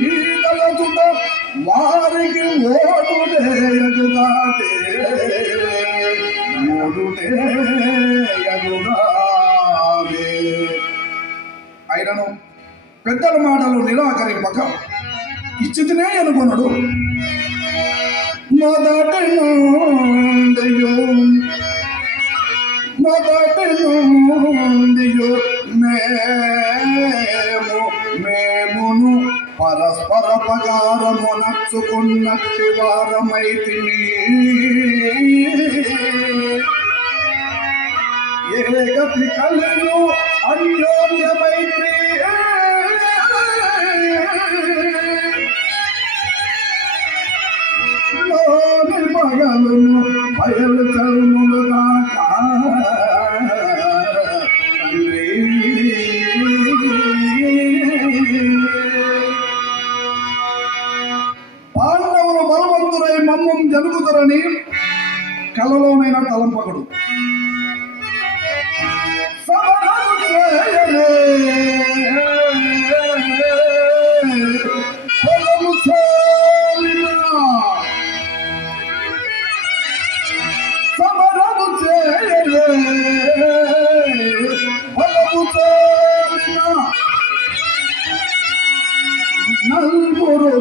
నీదలచుట వారికి ఓడుడేయగుగాదే ఓడుడేయగుగాదే అయినను పెద్దల మాటలు నిరాకరింపక ఇచ్చితేనే అనుకున్నాడు మొదటి పరస్పర పగారము నచ్చుకున్నట్టి వారమైతిని ఏ గతి కలను అన్యోన్యమైత్రి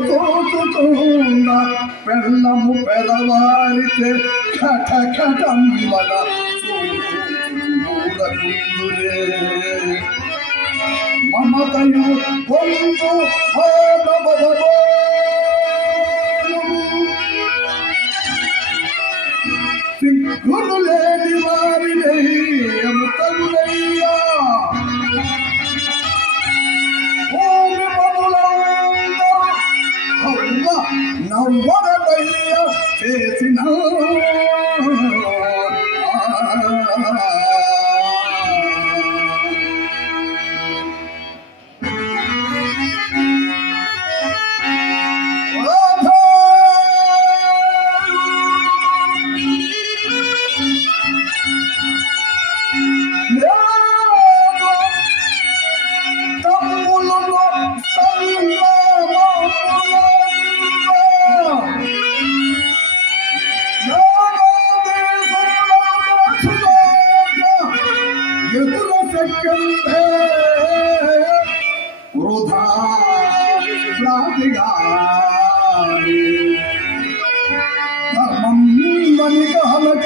తోచుతున్న పెళ్ళము పెదవారితే కట కటంబల చూడకుందురే మమతయు పొందు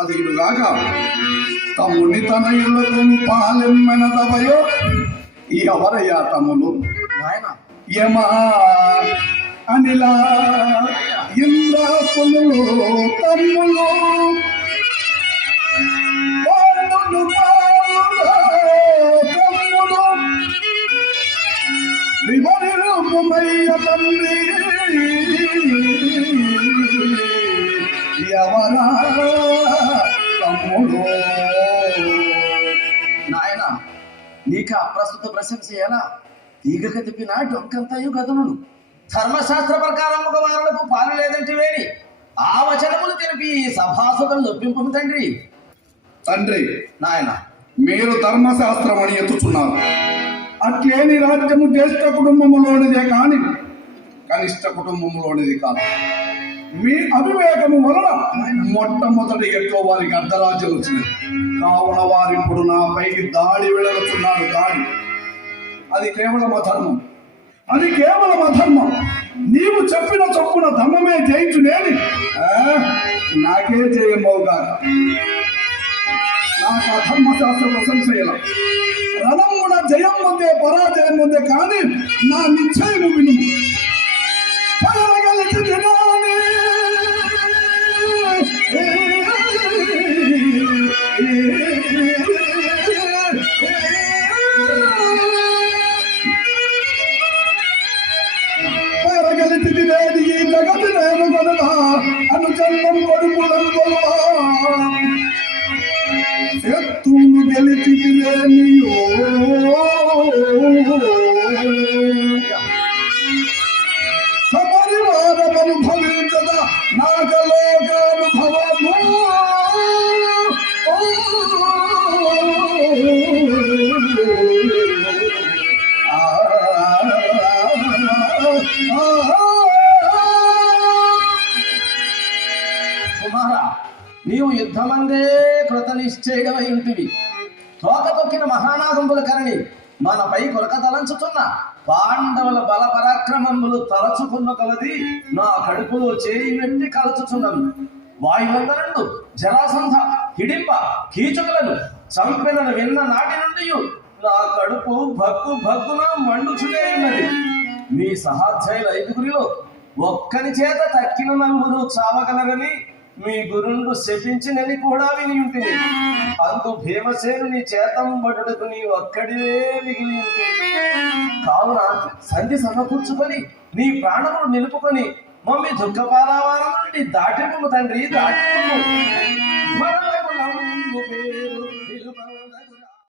అది ఇటుగాక తమ్ముని తనయులకు పాలెమ్మెనదవయో ఎవరయ్యా తమ్ములు. నాయన యమా అనిలా ఇలా తమ్ములు. తమ్ముడు వివరి రూపమయ్య తండ్రి. ఎవరా? తమ్ముడు. నాయన నీకు అప్రస్తుత ప్రశంస ఎలా? తీగక తిప్పిన డొంకంతయు గదులును ధర్మశాస్త్ర ప్రకారం ఒక వారులకు పాలు లేదంటే వేడి. ఆ వచనములు తెలిపి సభాసదులు నొప్పింపు తండ్రి. తండ్రి నాయన. మీరు ధర్మశాస్త్రం అని ఎత్తుచున్నారు అట్లేని రాజ్యము జ్యేష్ఠ కుటుంబములోనిదే కాని. కనిష్ట కుటుంబములోనిది కాదు. మీ అవివేకము వలన మొట్టమొదటి ఎట్లో వారికి అర్ధరాజ్యం వచ్చింది. కావున వారిప్పుడు నాపైకి దాడి వెళ్ళలుచున్నారు దాడి. అది కేవలం అధర్మం అది కేవలం అధర్మం నీవు చెప్పిన చొప్పున ధర్మమే జయించునేని లేని నాకే జయమవుగాక నాకు అధర్మశాస్త్ర ప్రశంసయల రణం కూడా జయం ముందే పరాజయం ముందే కానీ నా నిశ్చయము విను. అనుచందం కొడుకులను శత్రువును గెలిచిది కుమార నీవు యుద్ధమందే కృత నిశ్చయుడమై ఉంటివి. తోక తొక్కిన మహానాగంబుల కరణి మనపై కొలక తలంచుతున్న పాండవుల బల పరాక్రమములు తలచుకున్న కలది నా కడుపులో చేయి వెట్టి కలచుచున్నవి. వాయువందనుడు జలాసంధ హిడింప కీచుకలను చంపినను విన్న నాటి నుండి నా కడుపు భగ్గు భగ్గున మండుచునే ఉన్నది. మీ సహాధ్యాయుల ఐదుగురిలో ఒక్కని చేత తక్కిన నలుగురు చావగలరని మీ గురుండు శపించినని కూడా విని ఉంటుంది అందు భీమసేనుని చేతంబడుటకు నీ ఒక్కడివే మిగిలి ఉంటుంది కావున సంధి సమకూర్చుకొని నీ ప్రాణమును నిలుపుకొని మమ్మీ దుఃఖపారావారం నుండి దాటిము తండ్రి దాటిము నమ్ము పేరు